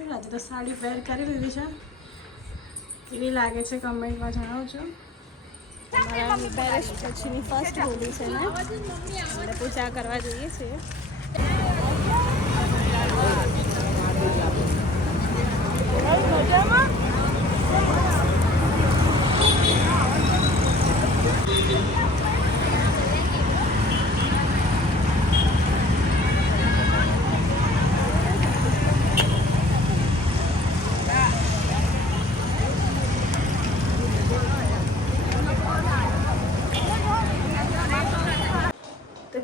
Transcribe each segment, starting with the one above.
આજે તો સાડી વેર કરી લીધી છે. કેવી લાગે છે કમેન્ટમાં જણાવજો. અમારા મેરેજ પછીની ફર્સ્ટ હોલી છે ને, આપણે પૂજા કરવા જઈએ છીએ. મજામાં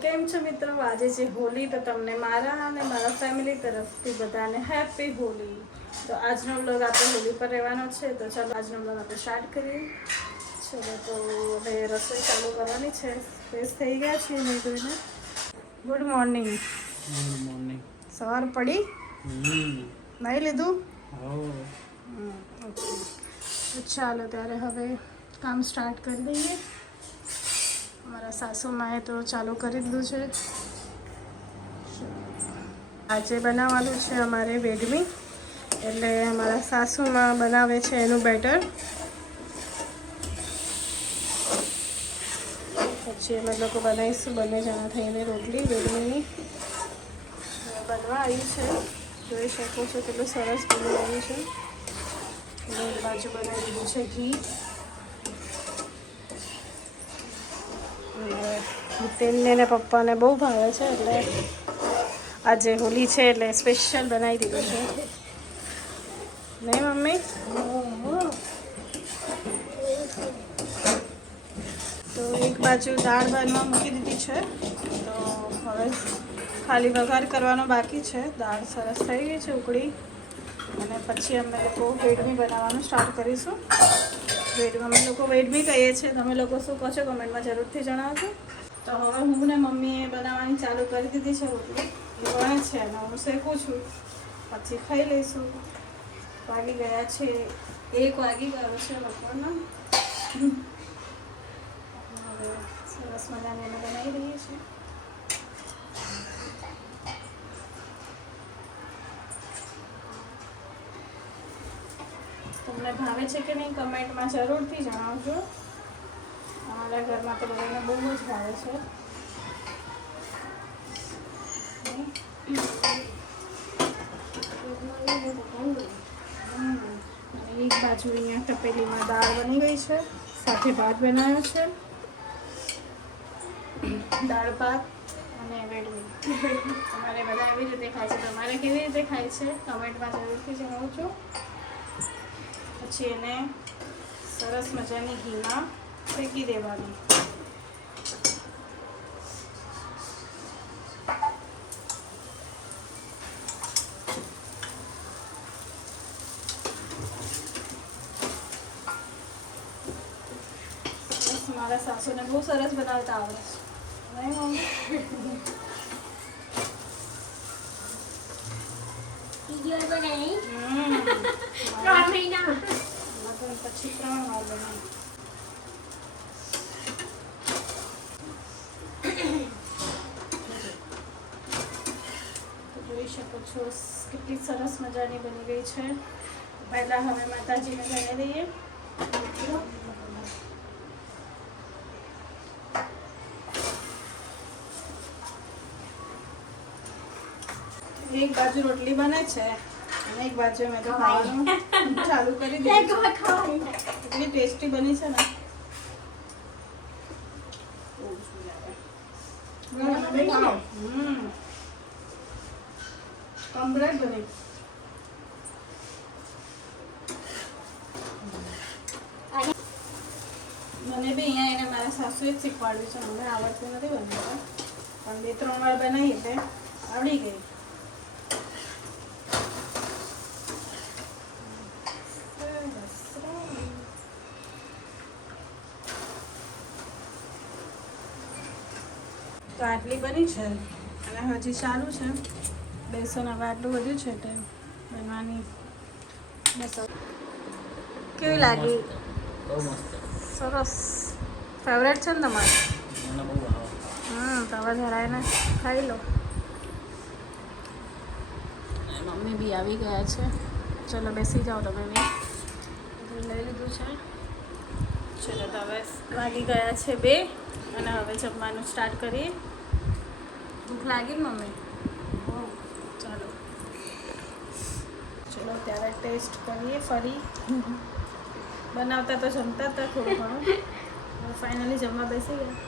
કેમ છો મિત્રો? આજે છે હોલી, તો તમને મારા અને મારા ફેમિલી તરફથી બધાને હેપી હોલી. તો આજનો બ્લોગ આપણે હોલી પર રહેવાનો છે, તો ચાલો આજનો બ્લોગ આપણે સ્ટાર્ટ કરીએ. ચલો તો હવે રસોઈ ચાલુ કરવાની છે. ફ્રેશ થઈ ગયા છીએ નહીં ધોઈને. Good morning. Good morning. સવાર પડી નહીં લીધું? ઓકે, તો ચાલો ત્યારે હવે કામ સ્ટાર્ટ કરી દઈએ. અમારા સાસુમાએ તો ચાલુ કરી દીધું છે. આજે બનાવવાનું છે અમારે વેડમી, એટલે અમારા સાસુમાં બનાવે છે એનું બેટર. પછી અમે લોકો બનાવીશું બંને જણા થઈને રોટલી વેડમીની. બનવા આવી છે, જોઈ શકો છો કેટલું સરસ બની રહ્યું છે. અને એક બાજુ બનાવી દીધું છે ઘી. તેલને ને પપ્પાને બહુ ભાવે છે, એટલે આજે હોલી છે એટલે સ્પેશિયલ બનાવી દીધું છે. નહીં મમ્મી? તો એક બાજુ દાળ બનવા મૂકી દીધી છે, તો હવે ખાલી વઘાર કરવાનો બાકી છે. દાળ સરસ થઈ ગઈ છે ઉકળી, અને પછી અમે લોકો વેડમી બનાવવાનું સ્ટાર્ટ કરીશું. અમે લોકો વેડમી કહીએ છીએ, તમે લોકો શું કહો છો કમેન્ટમાં જરૂરથી જણાવજો. તો હવે હું ને મમ્મીએ બનાવવાની ચાલુ કરી દીધી છે રોટલી. એ વણે છે અને હું શેકું છું, પછી ખાઈ લઈશું. વાગી ગયા છે 1 વાગી ગયો છે બપોરના. હવે સરસ મજાની અમે બનાવી રહીએ છીએ. તમને ભાવે છે કે નહીં કમેન્ટમાં જરૂરથી જણાવજો. અમારા ઘરમાં તો બધાને બહુ જ ભાવે છે. એક બાજુ અહીંયા તપેલીમાં દાળ બની ગઈ છે, સાથે ભાત બનાવ્યો છે, દાળ ભાત અને વેડમી. અમારે બધા એવી રીતે ખાય છે. તમારે કેવી રીતે ખાય છે કમેન્ટમાં જરૂરથી જણાવજો. પછી એને સરસ મજાની ઘીમાં શેકી દેવાની. મારા સાસુને બહુ સરસ બનાવતા આવડે છે. નહીં મમ્મી? પછી 3 વાર બનાવી. જોઈ શકો છો કેટલી સરસ મજાની બની ગઈ છે. પહેલા હવે માતાજીને લઈ દઈએ. એક બાજુ રોટલી બને છે અને એક બાજુ મેં તો ખાવાનું ચાલુ કરી દીધું. એટલી ટેસ્ટી બની છે ને. કમ્પ્લીટ બની. મને બી અહીંયા એને મારા સાસુએ જ શીખવાડ્યું છે. મને આવડતું નથી બનાવતા, પણ 2-3 વાર બનાવી એટલે આવડી ગઈ. તો આટલી બની છે અને હજી ચાલુ છે. બેસન હવે આટલું બધું છે એટલે બનવાની. કેવી લાગી? બહુ મસ્ત, સરસ. ફેવરેટ છે ને તમારે? મને બહુ ભાવે. તો હવે જરાઈને ખાઈ લો. મમ્મી બી આવી ગયા છે. ચલો બેસી જાઓ તમે બી. લઈ લીધું છે. ચલો તો હવે વાગી ગયા છે 2 અને હવે જમવાનું સ્ટાર્ટ કરીએ. ભૂખ લાગી ને મમ્મી? ચાલો ચલો ત્યારે ટેસ્ટ કરીએ ફરી. બનાવતા તો જમતા હતા થોડું ઘણું. ફાઇનલી જમવા બેસી ગયા.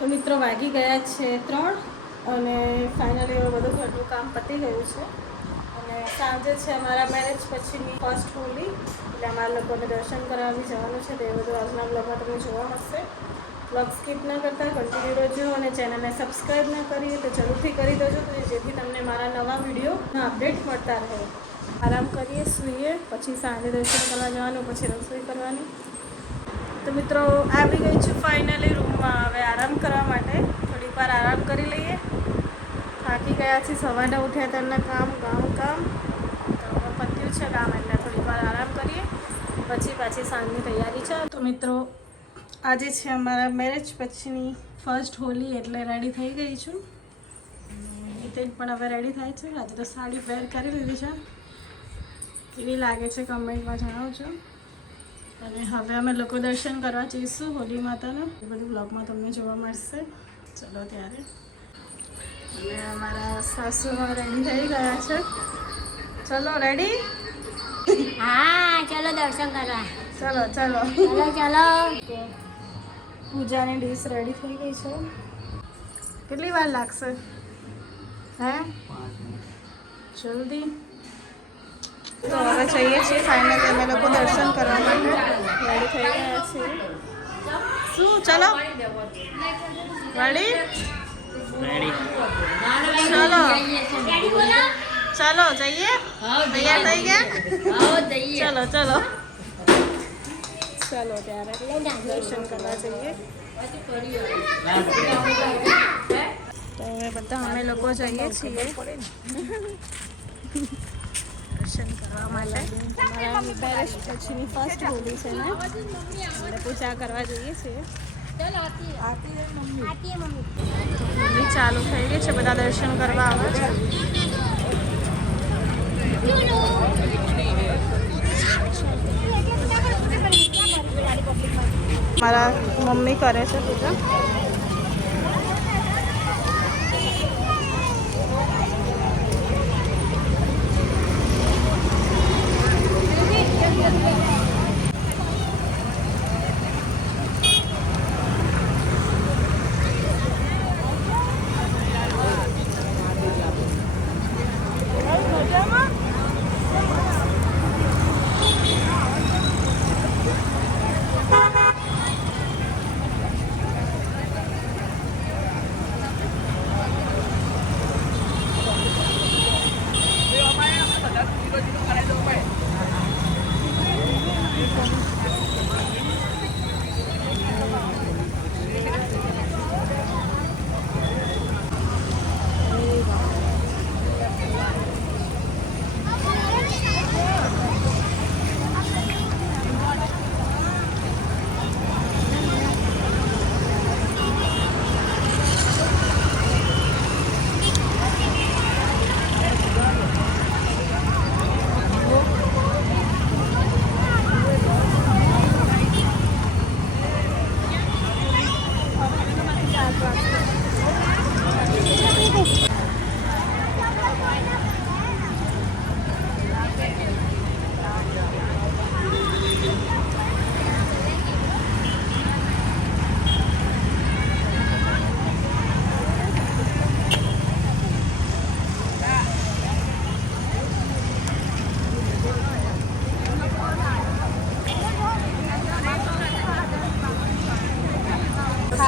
તો મિત્રો વાગી ગયા છે 3 અને ફાઇનલી હવે બધું ઘરનું કામ પતી ગયું છે. અને સાંજે છે અમારા મેરેજ પછીની ફર્સ્ટ હોલી, એટલે અમારા લોકોને દર્શન કરાવી જવાનું છે. તો એ બધું આજના બ્લોગમાં તમને જોવા મળશે. બ્લોગ સ્કીપ ન કરતા કન્ટિન્યુ રહેજો અને ચેનલને સબસ્ક્રાઈબ ન કરીએ તો જરૂરથી કરી દેજો, તો જેથી તમને મારા નવા વિડીયોના અપડેટ મળતા રહે. આરામ કરીએ, સૂઈએ, પછી સાંજે દર્શન કરવા જવાનું, પછી રસોઈ કરવાની. તો મિત્રો આવી ગઈ છું ફાઇનલી રૂમમાં હવે આરામ કરવા માટે. થોડીક વાર આરામ કરી લઈએ. થાકી ગયા છીએ, સવારે ઉઠ્યા તેમના કામ તો પત્યું છે કામ, એટલે થોડીક વાર આરામ કરીએ, પછી પાછી સાંજની તૈયારી છે. તો મિત્રો આજે છે અમારા મેરેજ પછીની ફર્સ્ટ હોલી, એટલે રેડી થઈ ગઈ છું. હિતેન પણ હવે રેડી થાય છે. આજે તો સાડી વેર કરી લીધી છે. કેવી લાગે છે કમેન્ટમાં જણાવજો. અને હવે અમે લોકો દર્શન કરવા જઈશું હોલી માતાનું. એ બધું બ્લોગમાં તમને જોવા મળશે. ચલો ત્યારે. અને અમારા સાસુમાં રેડી થઈ ગયા છે. ચલો રેડી? હા ચલો દર્શન કરવા. ચલો ચલો ચલો ચલો. પૂજાની ડીશ રેડી થઈ ગઈ છે. કેટલી વાર લાગશે? હે 5 મિનિટ. જલ્દી. તો હવે જઈએ છીએ ફાઇનલી અમે લોકો દર્શન કરવા માટે. રેડી થઈ ગયા છીએ. શું ચલો રેડી? રેડી. ચલો ચલો જઈએ. તૈયાર થઈ ગયા? ચલો ચલો ચલો ત્યારે દર્શન કરવા જઈએ. તો હવે બધા અમે લોકો જઈએ છીએ દર્શન કરવા માટે. અમારા મેરેજ પછીની ફર્સ્ટ હોલી છે ને, એટલે પૂજા કરવા જઈએ છીએ. હોલી ચાલુ થઈ ગઈ છે, બધા દર્શન કરવા આવે છે. મારા મમ્મી કરે છે પૂજા.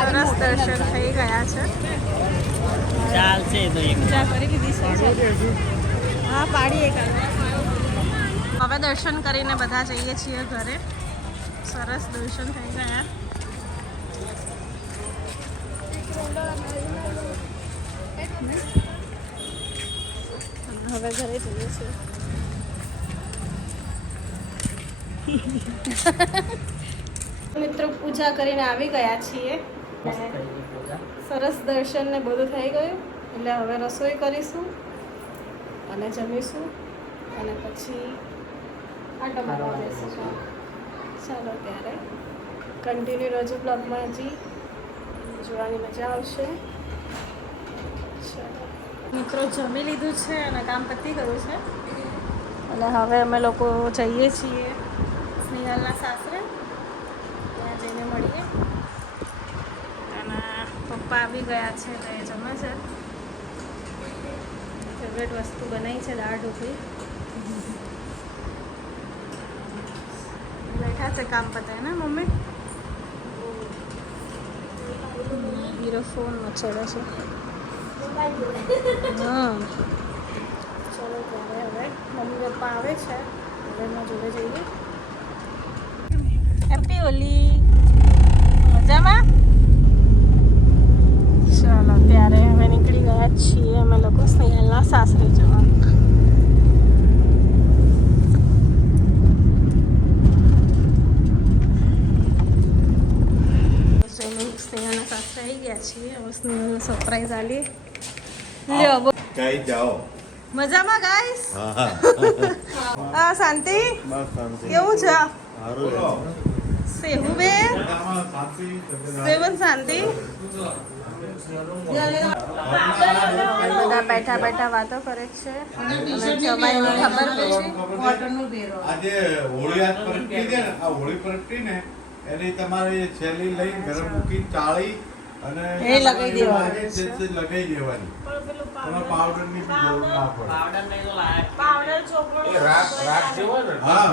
સરસ દર્શન થઈ ગયા છે. ચાલશે તો એક પૂજા કરી લીધી છે. હા પાડીએ હવે દર્શન કરીને બધા જઈએ છીએ ઘરે. સરસ દર્શન થઈ ગયા. હવે ઘરે જઈએ છીએ. મિત્રો પૂજા કરીને આવી ગયા છીએ. સરસ દર્શન ને બધું થઈ ગયું એટલે હવે રસોઈ કરીશું અને જમીશું અને પછી આટો મારવા બેસીશું. ચાલો ત્યારે કન્ટિન્યુ રહેજો બ્લોગમાં, હજી જોવાની મજા આવશે. ચાલો મિત્રો જમી લીધું છે અને કામ પતી ગયું છે એટલે હવે અમે લોકો જઈએ છીએ સ્નેહલના સાસરે. ત્યાં જઈને મળીએ. અને પપ્પા આવી ગયા છે તો એ જમે છે. ફેવરેટ વસ્તુ બનાવી છે દાળ ઢોકળી. બેઠા છે કામ પતાય ને મમ્મી. હીરો ફોન મચેડે છે. હા ચલો ત્યારે હવે મમ્મી પપ્પા આવે છે હવે એમના જોડે જઈએ. હેપી હોલી. મજામાં? ચાલો ત્યારે હવે નીકળી ગયા છીએ અમે લોકો સ્નેહલના સાસરે જવા. સ્નેહલના સાસરે આવી ગયા છીએ. હવે સ્નેહલને સરપ્રાઈઝ આલી. લ્યો કઈ જાઓ. મજામાં ગાઈસ? હા હા શાંતિ કેવું છે? સેહુ બે સેવન શાંતિ. બધા બેઠા બેઠા વાતો કરે છે અને જમાઈને ખબર પૂછી. આજે હોળી આજ પ્રગટી છે ને, આ હોળી પ્રગટી ને એની તમારે છેલ્લી લઈ ગરમ મૂકી ચાળી અને એ લગાઈ દેવાની. લગાઈ દેવાની. એમાં પાવડર ની બી જરૂર ના પડે. પાવડર નહીં તો લાયક. પાવડર ચોપડો હા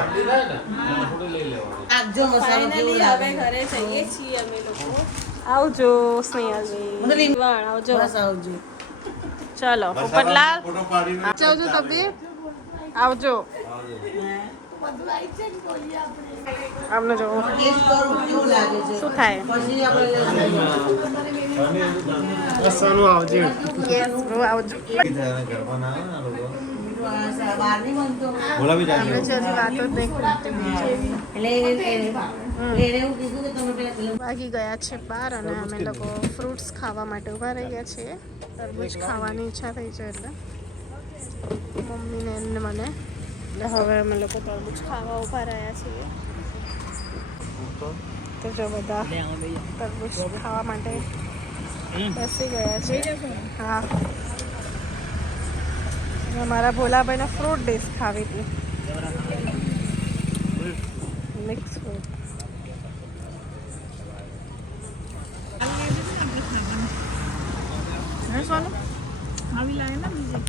ફાઇનલી હવે ઘરે જઈએ છીએ અમે લોકો. આવજો સ્નેહલજી. આવજો ચલો પોપટલાલ ફોટો પાડીને આવજો તબીર. આવજો આમને જો શું થાય. યસ બ્રો આવજો. બોલાવી આપણે જાય હજી વાતો જ નહીં વાગી ગયા છે 12 અને અમે લોકો ફ્રૂટ્સ ખાવા માટે ઊભા રહી ગયા છીએ. તરબૂચ ખાવાની ઈચ્છા થઈ છે એટલે મમ્મીને અને મને એટલે હવે અમે લોકો તરબૂચ ખાવા ઊભા રહ્યા છીએ. તો જો બધા તરબૂચ ખાવા માટે બેસી ગયા છે. હા મારા ભોલાભાઈને ફ્રૂટ ડીશ ખાવી હતી. Mix fruit. આવી લાગે ને બીજી